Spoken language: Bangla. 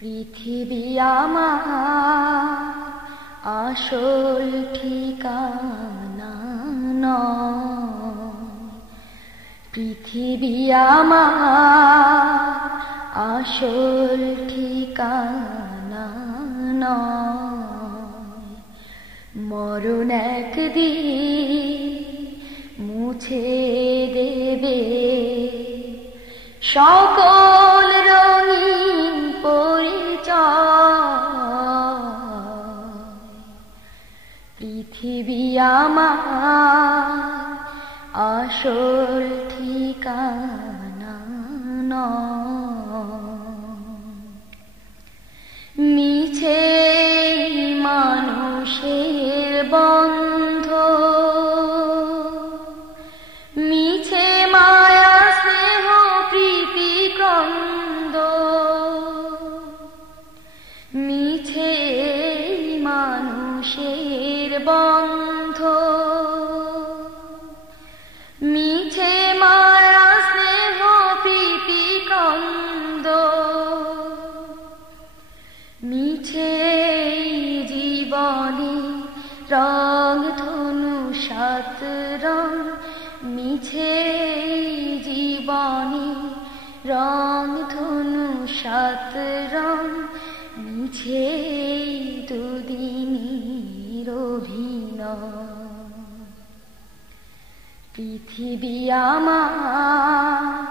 পৃথিবী আমার আসল ঠিকানা নয়, পৃথিবী আমার আসল ঠিকানা নয়। মরণ একদিন মুছে দেবে সকল রঙিন পরিচয়। পৃথিবী আমার আসল ঠিকানা নয়। মিছে মানুষের বন্ধ, মিছে মায়া স্নেহ প্রীতি ক্রন্দ, মিছে মানুষের বন্ধ, মিছে মায়া স্নেহ প্রীতি ক্রন্দ, মিছে জীবনে রং ধনু সাত রং, মিছে জীবনে রং ধনু সাত রং, মিছে দুদিনের অভিনয়। পৃথিবী আমার